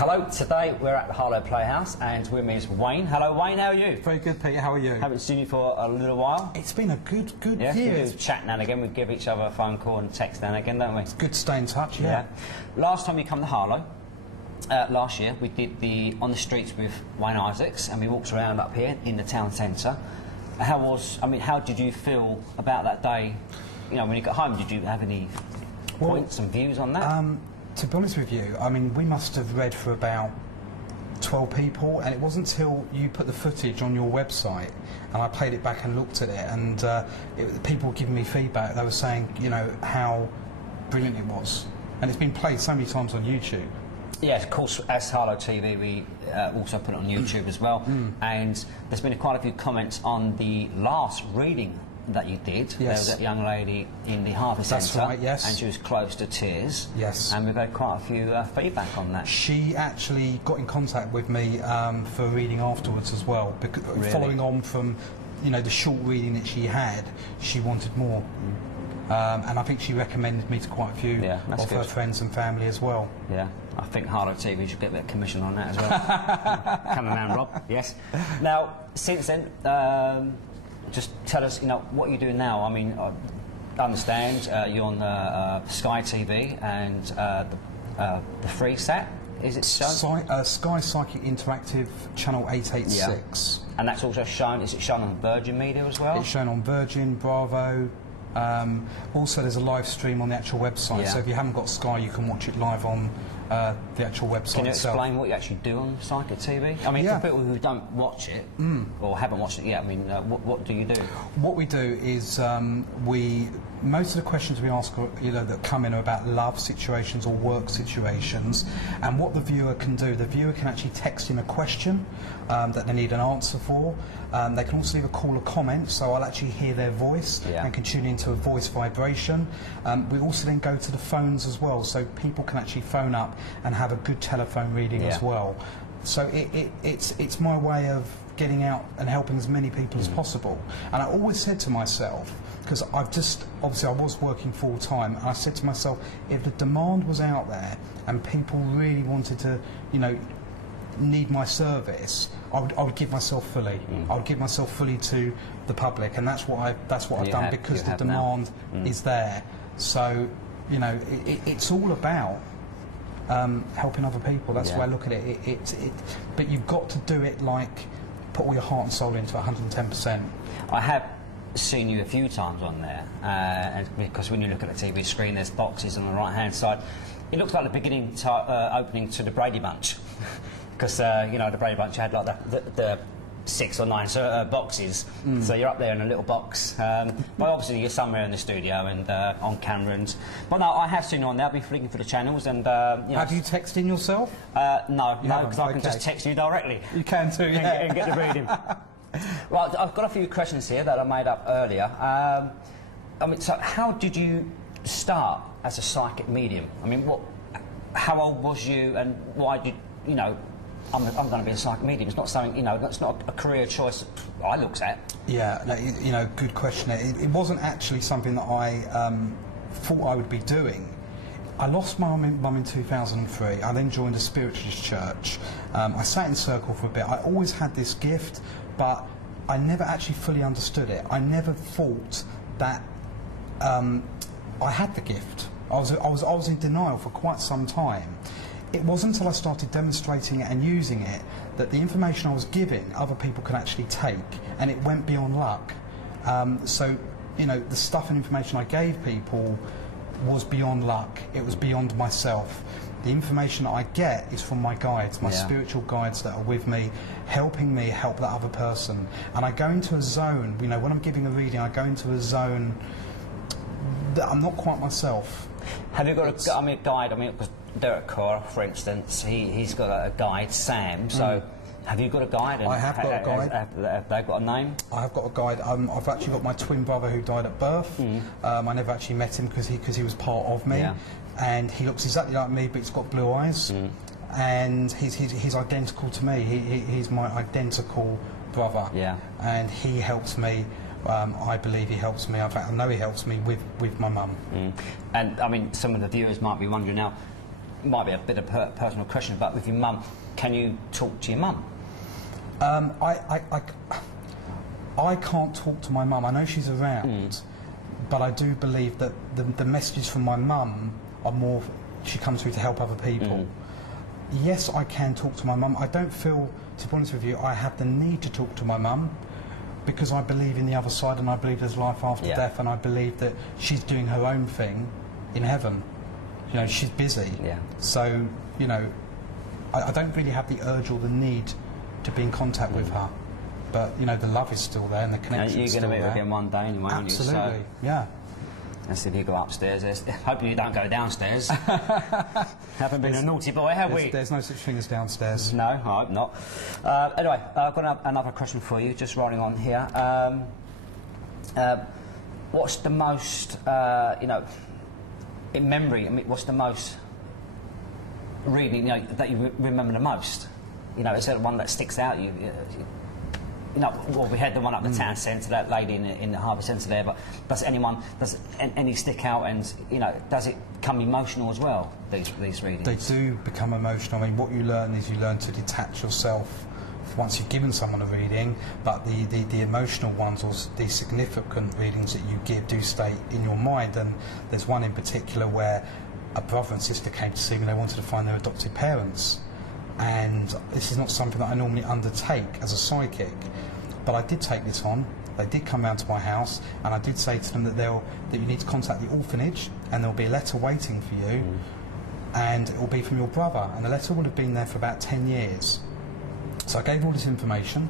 Hello, today we're at the Harlow Playhouse and with me is Wayne. Hello Wayne, how are you? Very good, Peter, how are you? Haven't seen you for a little while. It's been a good yeah, year. We do chat now and again, we give each other a phone call and text now and again, don't we? It's good to stay in touch, yeah. Last time we come to Harlow, last year, we did the On the Streets with Wayne Isaacs and we walked around up here in the town centre. How did you feel about that day? You know, when you got home, did you have any points and views on that? To be honest with you, I mean, we must have read for about 12 people, and it wasn't until you put the footage on your website and I played it back and looked at it, and people were giving me feedback. They were saying, you know, how brilliant it was. And it's been played so many times on YouTube. Yes, of course, as Harlow TV, we also put it on YouTube as well. And there's been quite a few comments on the last reading that you did. Yes. There was that young lady in the Harvey Centre. That's right, yes. And she was close to tears. Yes. And we've had quite a few feedback on that. She actually got in contact with me for a reading afterwards as well, because following on from, you know, the short reading that she had, she wanted more. And I think she recommended me to quite a few of her friends and family as well. Yeah, I think Harlow TV should get a bit of commission on that as well. Cameraman Rob, yes. Now, since then, just tell us, you know, what you're doing now. I mean, I understand you're on Sky TV and the Free Sat. Is it shown? Sky Psychic Interactive, channel 886. Yeah. And that's also shown. Is it shown on Virgin Media as well? It's shown on Virgin, Bravo. Also, there's a live stream on the actual website. So if you haven't got Sky, you can watch it live on the actual website. Can you explain what you actually do on Psychic TV? I mean, for people who don't watch it or haven't watched it yet, I mean, what do you do? What we do is most of the questions we ask, you know, that come in are about love situations or work situations, and what the viewer can do. The viewer can actually text in a question that they need an answer for. They can also leave a call or comment, so I'll actually hear their voice and can tune into a voice vibration. We also then go to the phones as well, so people can actually phone up and have a good telephone reading as well. So it's my way of getting out and helping as many people as possible. And I always said to myself, because obviously I was working full time, and I said to myself, if the demand was out there and people really wanted to, you know, need my service, I would give myself fully. I would give myself fully to the public, and that's what I've done, because the demand is there. So, you know, it's all about helping other people. That's the way I look at it. But you've got to do it like, put all your heart and soul into it, 110%. I have seen you a few times on there, and because when you look at the TV screen, there's boxes on the right-hand side. It looks like the beginning opening to the Brady Bunch, because you know, the Brady Bunch had like the 6 or 9 boxes, so you're up there in a little box. But obviously you're somewhere in the studio and on camera. But no, I have seen you on there. I've been flicking for the channels, and you know, have you texted yourself? No, because I can just text you directly. You can too, yeah. And get the reading. Right, I've got a few questions here that I made up earlier. I mean, so how did you start as a psychic medium? I mean, how old was you, and why did you know? I'm going to be a psychic medium. It's not something, you know, that's not a career choice I looked at. Yeah, no, you know, good question. It wasn't actually something that I thought I would be doing. I lost my mum in 2003. I then joined a spiritualist church. I sat in circle for a bit. I always had this gift, but I never actually fully understood it. I never thought that I had the gift. I was in denial for quite some time. It wasn't until I started demonstrating it and using it that the information I was giving other people could actually take, and it went beyond luck. So, you know, the stuff and information I gave people was beyond luck. It was beyond myself. The information that I get is from my guides, my spiritual guides that are with me, helping me help that other person. And I go into a zone, you know, when I'm giving a reading, I go into a zone that I'm not quite myself. Have you got a guide? I mean, because Derek Carr, for instance, he's got a guide, Sam. So, have you got a guide? I have got a guide. Have they got a name? I have got a guide. I've actually got my twin brother who died at birth. I never actually met him because he was part of me, and he looks exactly like me, but he's got blue eyes, and he's identical to me. He's my identical brother. And he helps me. I believe he helps me. In fact, I know he helps me with my mum. And I mean, some of the viewers might be wondering now, it might be a bit of a personal question, but with your mum, can you talk to your mum? I can't talk to my mum. I know she's around, but I do believe that the messages from my mum are more, she comes through to help other people. Yes, I can talk to my mum. I don't feel, to be honest with you, I have the need to talk to my mum, because I believe in the other side, and I believe there's life after death, and I believe that she's doing her own thing in heaven. You know, she's busy. So, you know, I don't really have the urge or the need to be in contact with her. But, you know, the love is still there and the connection is still there. You're going to meet again one day anyway, aren't you? Absolutely, so, yeah. And so if you go upstairs, hopefully you don't go downstairs. Haven't been a naughty boy, have we? There's no such thing as downstairs. No, I hope not. Anyway, I've got another question for you, just writing on here. What's the most, you know, in memory, I mean, what's the most reading, you know, that you remember the most? You know, is there one that sticks out? You know, well, we had the one up the town centre, that lady in the harbour centre there, but does any stick out, and, you know, does it become emotional as well, these readings? They do become emotional. I mean, what you learn is you learn to detach yourself once you've given someone a reading, but the emotional ones, or the significant readings that you give, do stay in your mind. And there's one in particular where a brother and sister came to see me, they wanted to find their adopted parents. And this is not something that I normally undertake as a psychic, but I did take this on. They did come round to my house, and I did say to them that you need to contact the orphanage, and there'll be a letter waiting for you, and it will be from your brother. And the letter would have been there for about 10 years. So I gave all this information.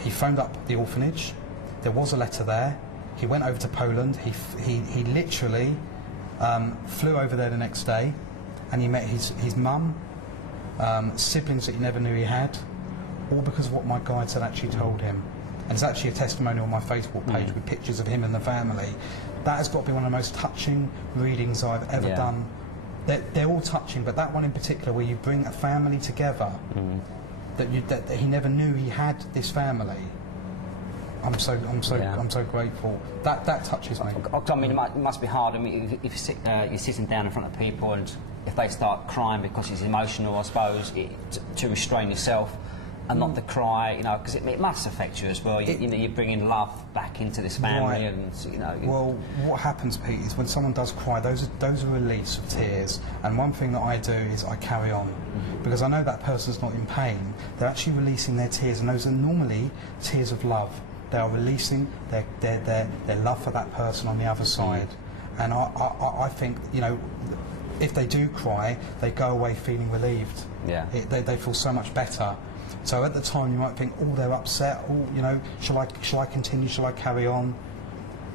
He phoned up the orphanage. There was a letter there. He went over to Poland. He literally flew over there the next day, and he met his mum, siblings that he never knew he had, all because of what my guides had actually told him. And there's actually a testimonial on my Facebook page with pictures of him and the family. That has got to be one of the most touching readings I've ever done. They're all touching, but that one in particular, where you bring a family together, that he never knew he had this family. I'm so grateful. That touches me. I mean, it must be hard. I mean, if you're sitting down in front of people, and if they start crying because it's emotional, I suppose, to restrain yourself and not to cry, you know, because it must affect you as well. You know, you're bringing love back into this family, and you know. Well, what happens, Pete, is when someone does cry, those are release of tears. And one thing that I do is I carry on, because I know that person's not in pain. They're actually releasing their tears, and those are normally tears of love. They are releasing their love for that person on the other side. And I think, you know, if they do cry, they go away feeling relieved. They feel so much better. So at the time you might think, oh, they're upset, oh, you know, shall I continue, shall I carry on?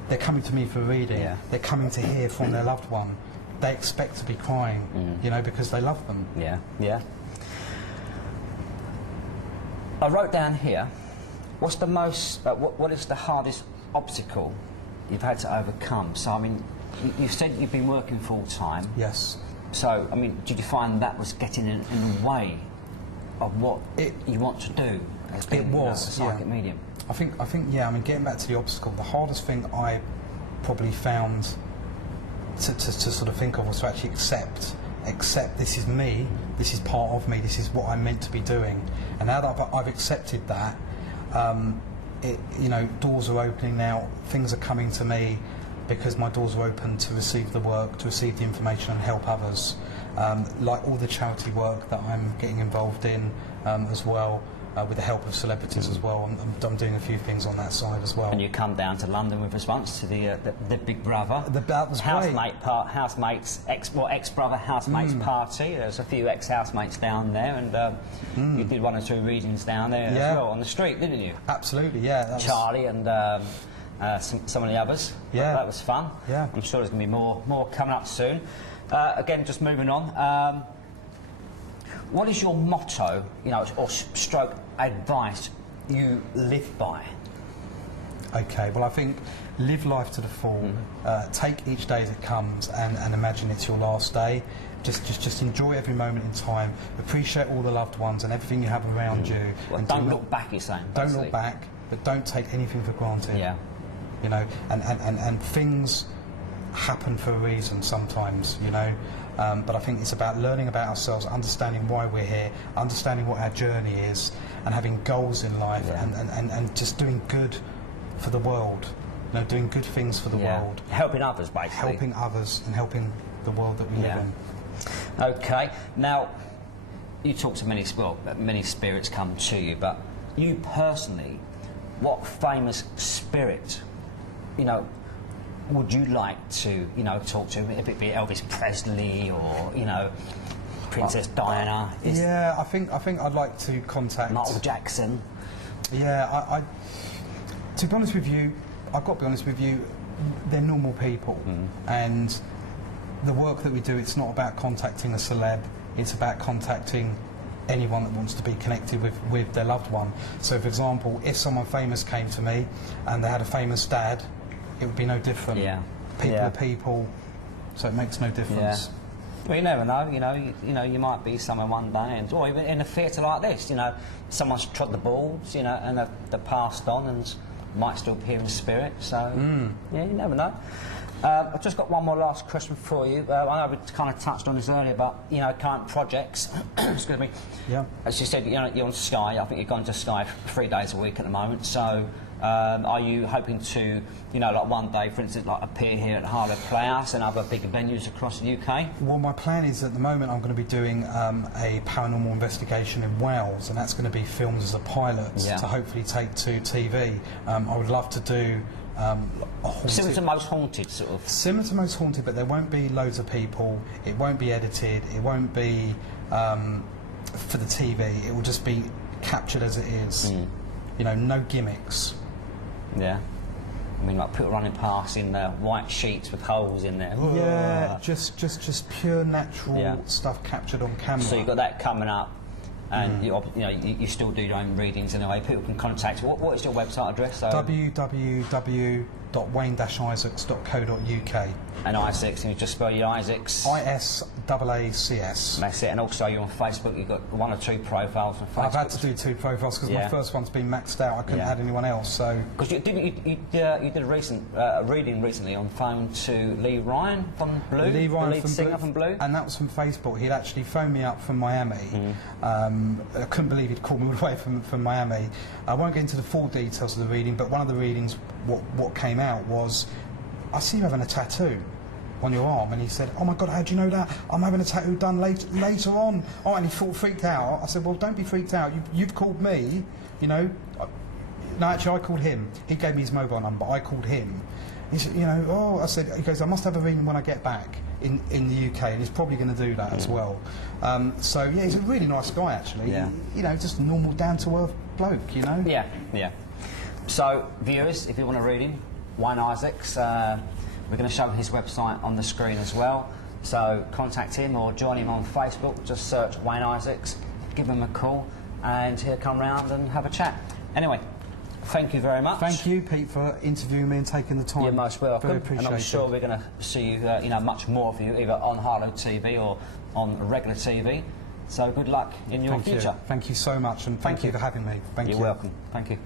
They're coming to me for a reading. They're coming to hear from their loved one. They expect to be crying, you know, because they love them. I wrote down here, what's the most, what is the hardest obstacle you've had to overcome? So, I mean, you said you've been working full time. Yes. So, I mean, did you find that was getting in the way of what you want to do as being, you know, a psychic medium? I think, yeah. I mean, getting back to the obstacle, the hardest thing I probably found to sort of think of was to actually accept this is me, this is part of me, this is what I'm meant to be doing. And now that I've accepted that, you know, doors are opening now, things are coming to me, because my doors are open to receive the work, to receive the information and help others. Like all the charity work that I'm getting involved in as well, with the help of celebrities as well. I'm doing a few things on that side as well. And you come down to London with us once to the Big Brother. That was housemates, ex-brother housemates party. There's a few ex-housemates down there, and you did one or two readings down there as well, on the street, didn't you? Absolutely, yeah. Charlie and some of the others. Yeah. That was fun. Yeah. I'm sure there's going to be more coming up soon. Again, just moving on. What is your motto, you know, or stroke advice you live by? Okay, well, I think live life to the full. Take each day as it comes, and imagine it's your last day. Just enjoy every moment in time. Appreciate all the loved ones and everything you have around you. Well, and don't look back, you're saying. Don't look back, but don't take anything for granted. Yeah. You know, and things happen for a reason sometimes, you know. But I think it's about learning about ourselves, understanding why we're here, understanding what our journey is, and having goals in life, and just doing good for the world. You know, doing good things for the world. Helping others, basically. Helping others and helping the world that we live in. Okay. Now, you talk to many, well, many spirits come to you, but you personally, what famous spirit, you know, would you like to, you know, talk to? If it be Elvis Presley or, you know, Princess Diana? Yeah, I think I'd like to contact Michael Jackson. Yeah, I to be honest with you, I've got to be honest with you, they're normal people, and the work that we do, it's not about contacting a celeb, it's about contacting anyone that wants to be connected with their loved one. So, for example, if someone famous came to me and they had a famous dad, it would be no different. People are people, so it makes no difference. Well, you never know. You know, you might be somewhere one day, and or even in a theatre like this, you know, someone's trod the balls, you know, and they've passed on and might still appear in spirit. So, yeah, you never know. I've just got one more last question for you. I know we kind of touched on this earlier, but, you know, current projects. Excuse me. Yeah. As you said, you know, you're on Sky. I think you've gone to Sky 3 days a week at the moment. So, are you hoping to, you know, like one day, for instance, like appear here at Harlow Playhouse and other big venues across the UK? Well, my plan is at the moment I'm going to be doing a paranormal investigation in Wales, and that's going to be filmed as a pilot to hopefully take to TV. I would love to do similar to Most Haunted, sort of. Similar to Most Haunted, but there won't be loads of people. It won't be edited. It won't be for the TV. It will just be captured as it is. You know, no gimmicks. Yeah. I mean, like people running past in white sheets with holes in there. Yeah, just pure natural stuff captured on camera. So you've got that coming up. And you still do your own readings anyway. People can contact you. What is your website address? So www.wayne-isaacs.co.uk. And Isaacs, and you just spell your Isaacs. ISAACS. That's it. And also you're on Facebook. You've got 1 or 2 profiles on Facebook. I've had to do 2 profiles because my first one's been maxed out. I couldn't add anyone else. So because you did a recent reading recently on phone to Lee Ryan from Blue, Lee Ryan, the lead singer from Blue, and that was from Facebook. He'd actually phoned me up from Miami. I couldn't believe he'd called me all the way from Miami. I won't get into the full details of the reading, but one of the readings, what came out was, I see you having a tattoo on your arm, and he said, "Oh my God, how do you know that? I'm having a tattoo done later on." Oh, and he freaked out. I said, "Well, don't be freaked out. You've called me, you know." No, actually, I called him. He gave me his mobile number. I called him. He said, "You know," I said, he goes, "I must have a reading when I get back in the UK," and he's probably going to do that as well. So yeah, he's a really nice guy actually. You know, just a normal, down-to-earth bloke. You know. Yeah. So viewers, if you want to read him, Wayne Isaacs. We're going to show his website on the screen as well. So contact him or join him on Facebook. Just search Wayne Isaacs, give him a call, and he'll come round and have a chat. Anyway, thank you very much. Thank you, Pete, for interviewing me and taking the time. You're most welcome. Very appreciated. And I'm sure we're going to see you, you know, much more of you, either on Harlow TV or on regular TV. So good luck in your future. Thank you so much, and thank you for having me. You're welcome. Thank you.